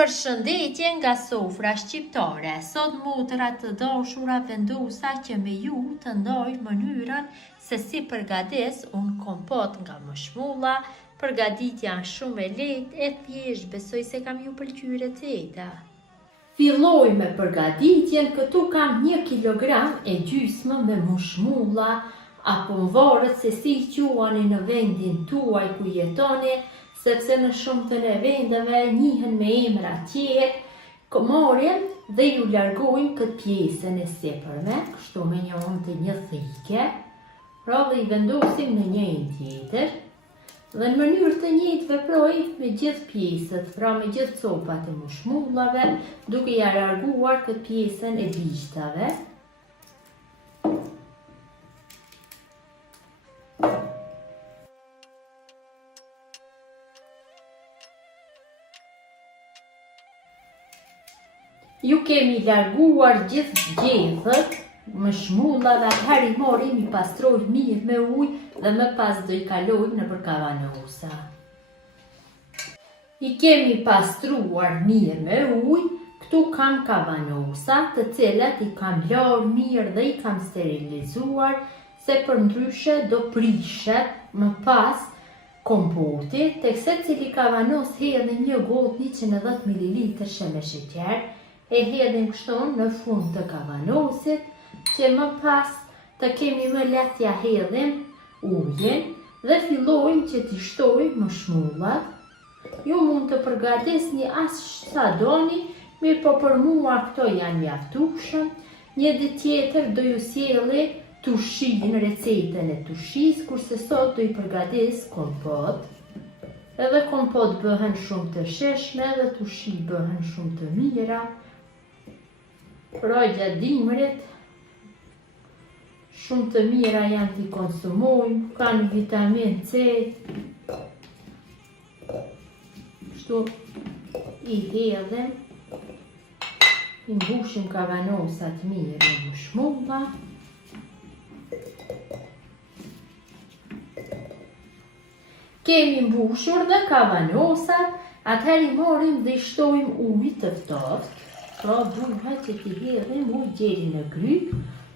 Përshëndetje nga sofra shqiptare. Sot motrat të dashura vendosa që me ju të ndaj mënyrën se si përgatis unë kompot nga mëshmulla. Përgaditja është shumë e lehtë e thjesht, besoj se kam ju pëlqyer receta. Filloj me përgaditjen. Këtu kam 1 kilogram e gjysmë me mëshmulla, apo më varet se si quani në vendin tuaj ku jetoni, sepse në shumtën e vendeve njihen me emra tjerë. Marrim dhe ju largojmë këtë pjesën e sipërme, kështu me një anë të një thike, pra dhe i vendosim në njërin tjetër. Dhe në mënyrë të njëjtë veproj me gjithë pjesët, pra me gjithë copat e mëshmullave, duke ja larguar këtë pjesën e ligjtave. Ju kemi larguar gjithë gjethet, mëshmullave, atëherë i marrim, i pastrojmë mirë me ujë dhe më pas do i kalojmë nëpër kavanosa. I kemi pastruar mirë me ujë, këtu kam kavanosa, të cilat i kam larë mirë dhe i kam sterilizuar, se përndryshe do prishet më pas kompoti. Tek secili kavanos hedhim 1 gotë 110 ml me sheqer, e hedhim kështu në fund të kavanosit, që më pas të kemi më lehtë ja hedhim ujin dhe fillojmë që t'i shtojmë mëshmullat. Ju mund të përgatisni as sa doni, mirë po për mua këto janë mjaftueshëm. Një ditë tjetër do ju sjelli tushin, recetën e tushis, kurse sot do i përgatis kompot. Edhe kompot bëhen shumë të sheshme dhe tushi bëhen shumë të mira. Pra gjatë dimrit shumë të mira janë t'i konsumojmë, kanë vitamin C. Kështu i hedhim, i mbushim kavanosat mirë me mëshmulla. Kemi mbushur dhe kavanosat, atëherë i marrim dhe i shtojmë ujë të ftoftë. Pra duhet që t'i hedhim ujë deri në gryk,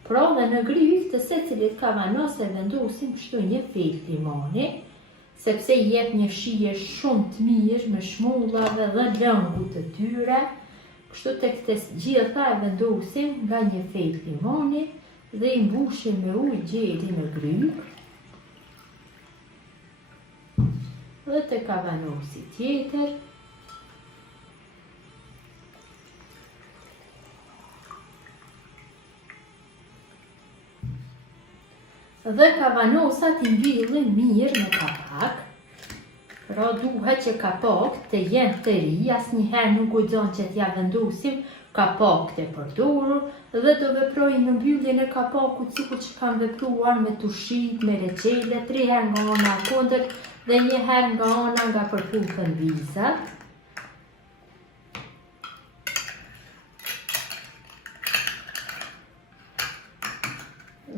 pra dhe në gryk të secilit kavanos e vendosim kështu 1 fejt limoni, sepse jep një shije shumë të mirë me mëshmullave dhe lëngut të tyre. Kështu tek të gjitha e vendosim nga 1 fejt limoni dhe i mbushim me ujë deri në gryk. Dhe te kavanosi tjetër. Dhe kavanosat i mbillim mirë me kapak. Pra duhet që kapak të jenë të ri, asnjëherë nuk guxon që t'ja vendosim kapak të përdorur, dhe do veproj në mbylljen e kapakut sikur që kam vepruar me tushit, me reçele, 3 herë nga ana kundër dhe 1 herë nga ana nga përputhën vizat.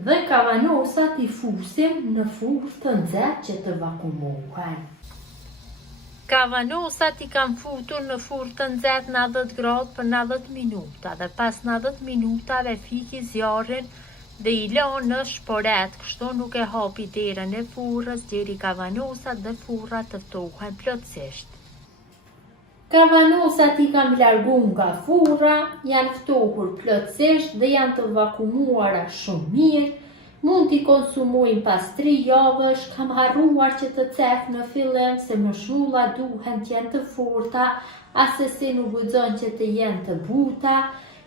Dhe kavanosat i fusim në furrë të nxehtë që të vakumohen. Kavanosat i kam futur në furrë të nxehtë 90 gradë për 90 minuta dhe pas 90 minutave fiki zjarrin dhe i la në shporet, kështu nuk e hapi derën e furrës deri kavanosat dhe furra të ftohen plotësisht. Kavanosat i kam largu nga furra, janë ftohur plotësisht dhe janë të vakumuara shumë mirë. Mund t'i konsumojmë pas 3 javësh. Kam harruar që të cek në fillim se mëshmullat duhen të jenë të forta, asesi nuk guxon që të jenë të buta.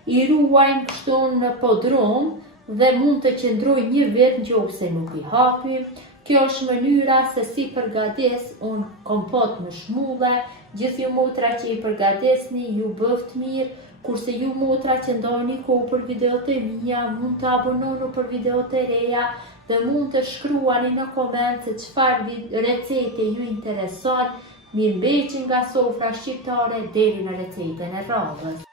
I ruajmë kështu në podrum dhe mund të qëndrojnë 1 vit nëse nuk i hapim. Kjo është mënyra se si përgatis unë kompot mëshmulle. Gjithë ju motra që i përgatisni ju bëft mirë, kurse ju motra që ndani kohë për videot e mia, mund të abononu për videot e reja dhe mund të shkruani në koment se çfarë recete ju intereson. Mirëmbëjtje nga sofra shqiptare deri në recetën e radhës.